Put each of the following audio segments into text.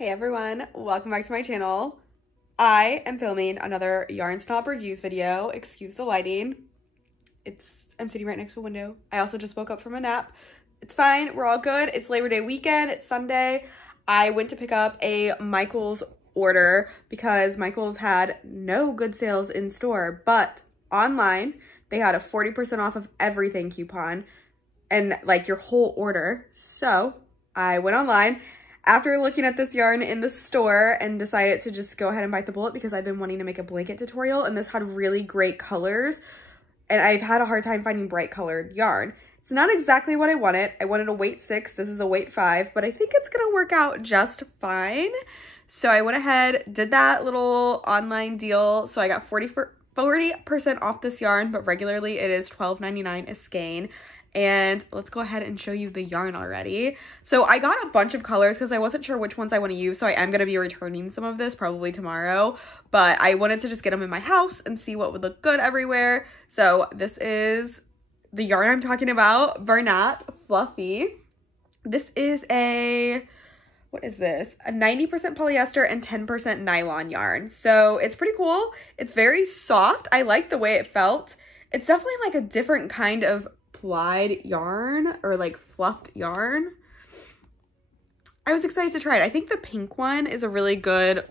Hey everyone, welcome back to my channel. I am filming another Yarn Snob reviews video. Excuse the lighting. I'm sitting right next to a window. I also just woke up from a nap. It's fine, we're all good. It's Labor Day weekend, it's Sunday. I went to pick up a Michaels order because Michaels had no good sales in store, but online they had a 40% off of everything coupon and like your whole order. So I went online after looking at this yarn in the store and decided to just go ahead and bite the bullet because I've been wanting to make a blanket tutorial and this had really great colors and I've had a hard time finding bright colored yarn. It's not exactly what I wanted. I wanted a weight 6, this is a weight 5, but I think it's gonna work out just fine. So I went ahead, did that little online deal. So I got 40% off this yarn, but regularly it is $12.99 a skein. And let's go ahead and show you the yarn already. So I got a bunch of colors because I wasn't sure which ones I want to use. So I am going to be returning some of this probably tomorrow. But I wanted to just get them in my house and see what would look good everywhere. So this is the yarn I'm talking about, Bernat FLUFFEE. This is what is this? A 90% polyester and 10% nylon yarn. So it's pretty cool. It's very soft. I like the way it felt. It's definitely like a different kind of plied yarn or like fluffed yarn. I was excited to try it. I think the pink one is a really good,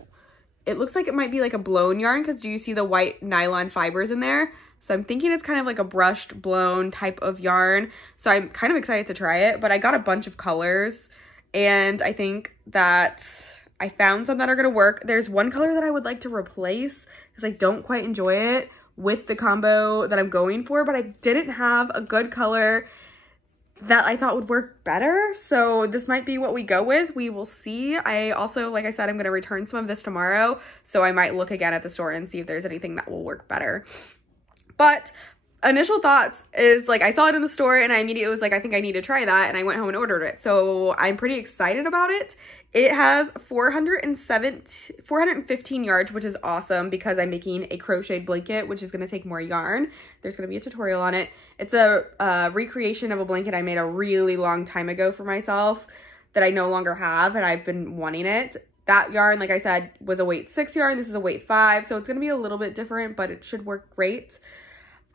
it looks like it might be like a blown yarn because do you see the white nylon fibers in there? So I'm thinking it's kind of like a brushed blown type of yarn. So I'm kind of excited to try it, but I got a bunch of colors and I think that I found some that are going to work. There's one color that I would like to replace because I don't quite enjoy it with the combo that I'm going for, but I didn't have a good color that I thought would work better. So this might be what we go with. We will see. I also, like I said, I'm going to return some of this tomorrow. So I might look again at the store and see if there's anything that will work better. But initial thoughts is like I saw it in the store and I immediately was like, I think I need to try that. And I went home and ordered it. So I'm pretty excited about it. It has 415 yards, which is awesome because I'm making a crocheted blanket, which is going to take more yarn. There's going to be a tutorial on it. It's a recreation of a blanket I made a really long time ago for myself that I no longer have, and I've been wanting it. That yarn, like I said, was a weight 6 yarn. This is a weight 5, so it's going to be a little bit different, but it should work great.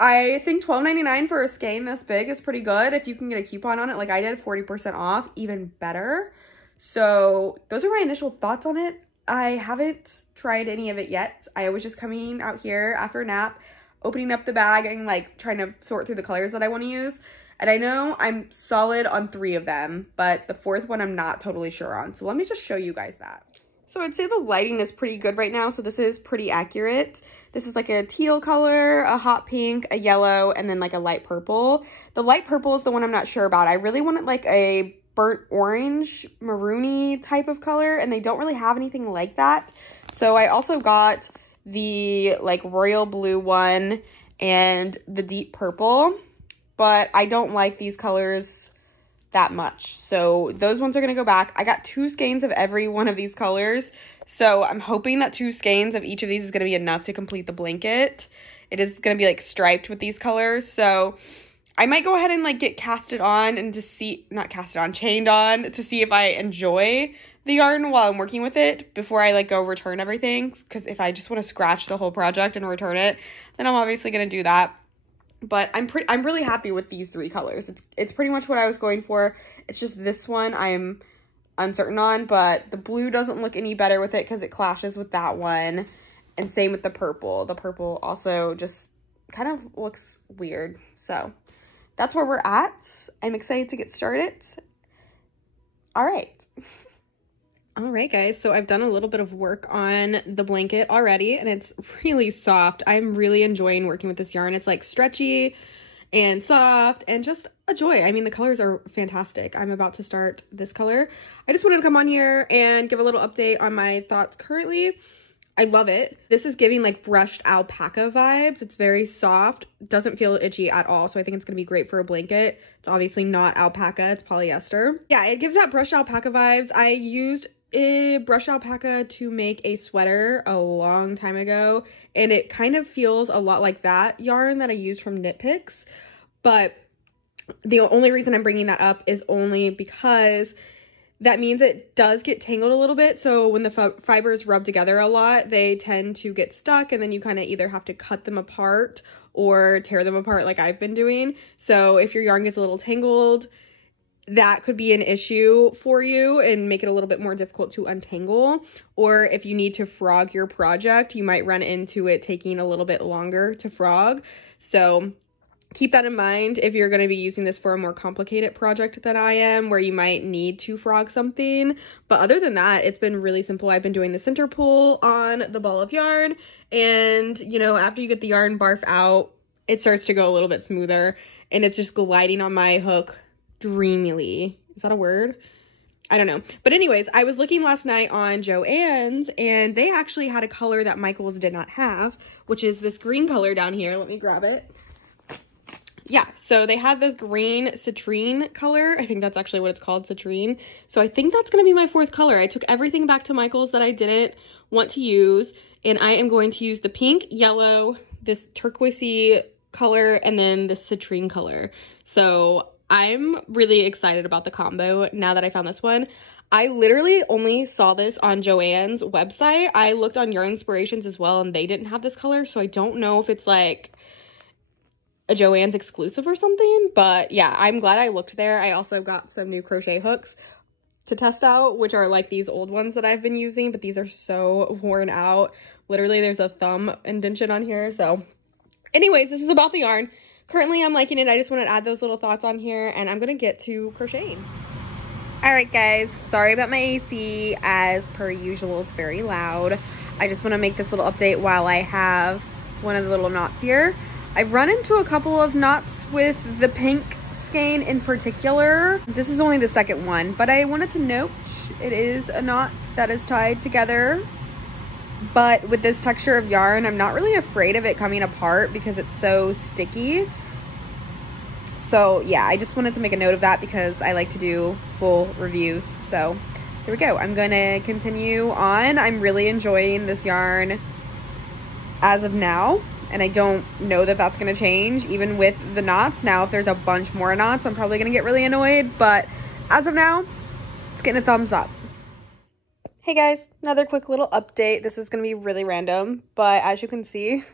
I think $12.99 for a skein this big is pretty good. If you can get a coupon on it, like I did, 40% off, even better. So those are my initial thoughts on it. I haven't tried any of it yet. I was just coming out here after a nap, opening up the bag and like trying to sort through the colors that I want to use. And I know I'm solid on 3 of them, but the 4th one I'm not totally sure on. So let me just show you guys that. So I'd say the lighting is pretty good right now. So this is pretty accurate. This is like a teal color, a hot pink, a yellow, and then like a light purple. The light purple is the one I'm not sure about. I really wanted like a burnt orange, maroony type of color, and they don't really have anything like that. So I also got the like royal blue one and the deep purple, but I don't like these colors that much. So those ones are going to go back. I got 2 skeins of every one of these colors. So I'm hoping that 2 skeins of each of these is going to be enough to complete the blanket. It is going to be like striped with these colors. So I might go ahead and like get casted on and to see, not casted on, chained on to see if I enjoy the yarn while I'm working with it before I like go return everything. Because if I just want to scratch the whole project and return it, then I'm obviously going to do that. But I'm really happy with these 3 colors. It's pretty much what I was going for. It's just this one I'm uncertain on, but the blue doesn't look any better with it because it clashes with that one. And same with the purple. The purple also just kind of looks weird. So that's where we're at. I'm excited to get started. All right. All right, guys, so I've done a little bit of work on the blanket already, and it's really soft. I'm really enjoying working with this yarn. It's like stretchy and soft and just a joy. I mean, the colors are fantastic. I'm about to start this color. I just wanted to come on here and give a little update on my thoughts currently. I love it. This is giving like brushed alpaca vibes. It's very soft, doesn't feel itchy at all. So I think it's gonna be great for a blanket. It's obviously not alpaca, it's polyester. Yeah, it gives that brushed alpaca vibes. I used brushed alpaca to make a sweater a long time ago, and it kind of feels a lot like that yarn that I used from Knit Picks. But the only reason I'm bringing that up is only because that means it does get tangled a little bit. So when the fibers rub together a lot, they tend to get stuck, and then you kind of either have to cut them apart or tear them apart like I've been doing. So if your yarn gets a little tangled, that could be an issue for you and make it a little bit more difficult to untangle. Or if you need to frog your project, you might run into it taking a little bit longer to frog. So keep that in mind if you're going to be using this for a more complicated project than I am, where you might need to frog something. But other than that, it's been really simple. I've been doing the center pull on the ball of yarn, and you know, after you get the yarn barf out, it starts to go a little bit smoother, and it's just gliding on my hook dreamily. Is that a word? I don't know. But anyways, I was looking last night on Joann's, and they actually had a color that Michael's did not have, which is this green color down here. Let me grab it. Yeah, so they had this green citrine color. I think that's actually what it's called, citrine. So I think that's going to be my 4th color. I took everything back to Michael's that I didn't want to use, and I am going to use the pink, yellow, this turquoisey color, and then the citrine color. So I'm really excited about the combo now that I found this one. I literally only saw this on Joann's website. I looked on Yarn Inspirations as well, and they didn't have this color, so I don't know if it's like a Joann's exclusive or something. But yeah, I'm glad I looked there. I also got some new crochet hooks to test out, which are like these old ones that I've been using, but these are so worn out. Literally, there's a thumb indentation on here. So anyways, this is about the yarn. Currently, I'm liking it. I just want to add those little thoughts on here, and I'm going to get to crocheting. All right, guys. Sorry about my AC. As per usual, it's very loud. I just want to make this little update while I have one of the little knots here. I've run into a couple of knots with the pink skein in particular. This is only the 2nd one, but I wanted to note it is a knot that is tied together. But with this texture of yarn, I'm not really afraid of it coming apart because it's so sticky. So yeah, I just wanted to make a note of that because I like to do full reviews. So there we go. I'm going to continue on. I'm really enjoying this yarn as of now, and I don't know that that's going to change even with the knots. Now, if there's a bunch more knots, I'm probably going to get really annoyed, but as of now, it's getting a thumbs up. Hey guys, another quick little update. This is going to be really random, but as you can see,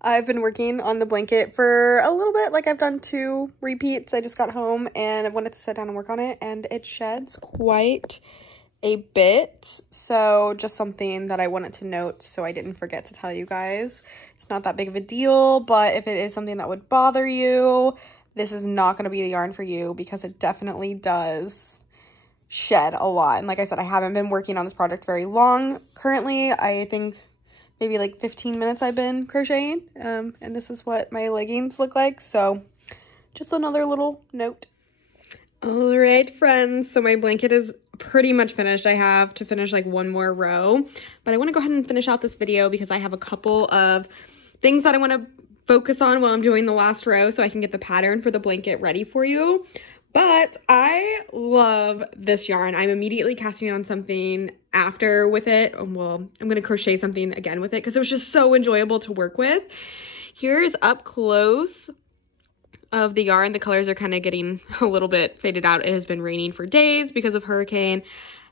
I've been working on the blanket for a little bit. Like, I've done 2 repeats. I just got home and I wanted to sit down and work on it, and it sheds quite a bit. So just something that I wanted to note so I didn't forget to tell you guys. It's not that big of a deal, but if it is something that would bother you, this is not going to be the yarn for you because it definitely does shed a lot. And like I said, I haven't been working on this project very long. Currently, I think maybe like 15 minutes I've been crocheting, and this is what my leggings look like. So just another little note. All right, friends, so my blanket is pretty much finished. I have to finish like 1 more row, but I want to go ahead and finish out this video because I have a couple of things that I want to focus on while I'm doing the last row so I can get the pattern for the blanket ready for you. But I love this yarn. I'm immediately casting on something after with it. Well, I'm going to crochet something again with it because it was just so enjoyable to work with. Here's up close of the yarn. The colors are kind of getting a little bit faded out. It has been raining for days because of Hurricane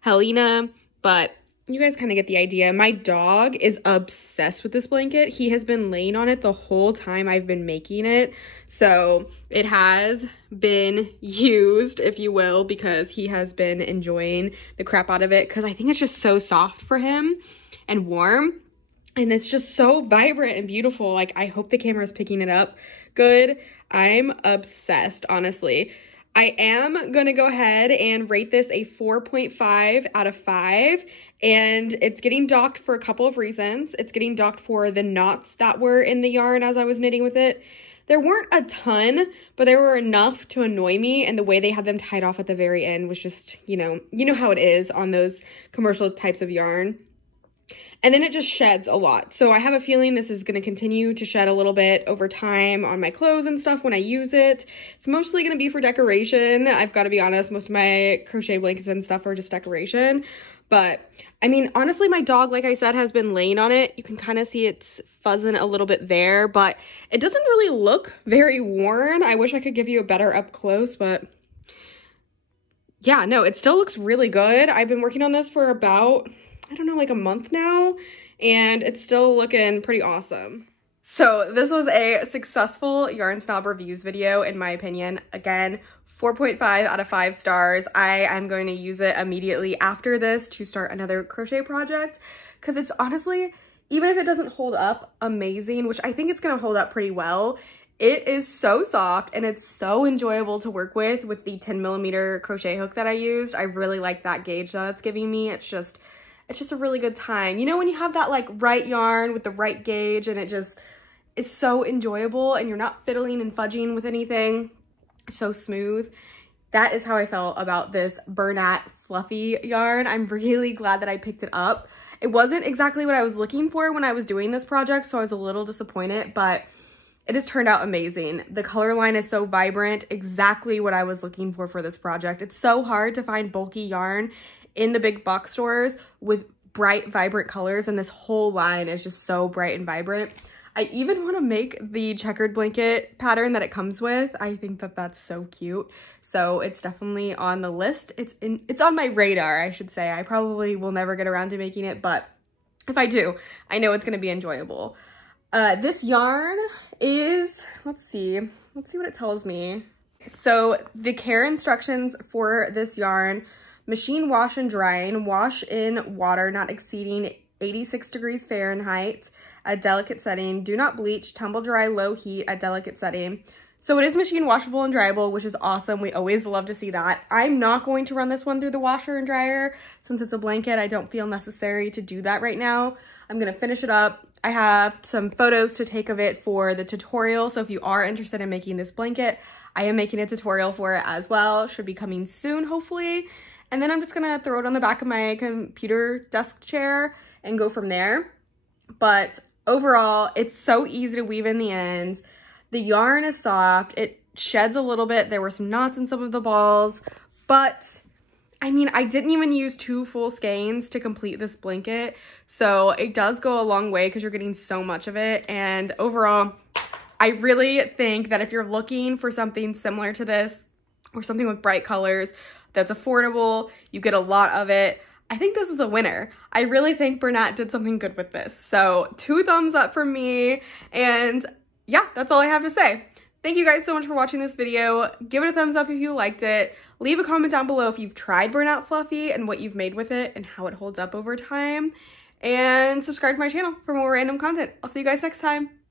Helena, but you guys kind of get the idea. My dog is obsessed with this blanket. He has been laying on it the whole time I've been making it. So it has been used, if you will, because he has been enjoying the crap out of it because I think it's just so soft for him and warm. And it's just so vibrant and beautiful. Like, I hope the camera is picking it up good. I'm obsessed, honestly. I am going to go ahead and rate this a 4.5 out of 5, and it's getting docked for a couple of reasons. It's getting docked for the knots that were in the yarn as I was knitting with it. There weren't a ton, but there were enough to annoy me, and the way they had them tied off at the very end was just, you know how it is on those commercial types of yarn. And then it just sheds a lot. So I have a feeling this is going to continue to shed a little bit over time on my clothes and stuff when I use it. It's mostly going to be for decoration. I've got to be honest, most of my crochet blankets and stuff are just decoration. But I mean, honestly, my dog, like I said, has been laying on it. You can kind of see it's fuzzing a little bit there, but it doesn't really look very worn. I wish I could give you a better up close, but yeah, no, it still looks really good. I've been working on this for about, I don't know, like a month now, and it's still looking pretty awesome. So this was a successful Yarn Snob reviews video, in my opinion. Again, 4.5 out of 5 stars. I am going to use it immediately after this to start another crochet project, because it's honestly, even if it doesn't hold up amazing, which I think it's going to hold up pretty well, it is so soft and it's so enjoyable to work with the 10mm crochet hook that I used. I really like that gauge that it's giving me. It's just a really good time. You know, when you have that like right yarn with the right gauge and it just is so enjoyable and you're not fiddling and fudging with anything, so smooth. That is how I felt about this Bernat FLUFFEE yarn. I'm really glad that I picked it up. It wasn't exactly what I was looking for when I was doing this project, so I was a little disappointed, but it has turned out amazing. The color line is so vibrant, exactly what I was looking for this project. It's so hard to find bulky yarn in the big box stores with bright, vibrant colors, and this whole line is just so bright and vibrant. I even want to make the checkered blanket pattern that it comes with. I think that that's so cute. So it's definitely on the list. It's on my radar, I should say. I probably will never get around to making it, but if I do, I know it's going to be enjoyable. This yarn is, let's see what it tells me. So the care instructions for this yarn: machine wash and drying, wash in water not exceeding 86 degrees Fahrenheit, a delicate setting, do not bleach, tumble dry, low heat, a delicate setting. So it is machine washable and dryable, which is awesome. We always love to see that. I'm not going to run this one through the washer and dryer. Since it's a blanket, I don't feel necessary to do that right now. I'm gonna finish it up. I have some photos to take of it for the tutorial, so if you are interested in making this blanket, I am making a tutorial for it as well. Should be coming soon, hopefully. And then I'm just gonna throw it on the back of my computer desk chair and go from there. But overall, it's so easy to weave in the ends. The yarn is soft. It sheds a little bit. There were some knots in some of the balls, but I mean, I didn't even use 2 full skeins to complete this blanket, so it does go a long way because you're getting so much of it. And overall, I really think that if you're looking for something similar to this or something with bright colors that's affordable, you get a lot of it, I think this is a winner. I really think Bernat did something good with this. So 2 thumbs up from me, and yeah, that's all I have to say. Thank you guys so much for watching this video. Give it a thumbs up if you liked it. Leave a comment down below if you've tried Bernat FLUFFEE and what you've made with it and how it holds up over time. And subscribe to my channel for more random content. I'll see you guys next time.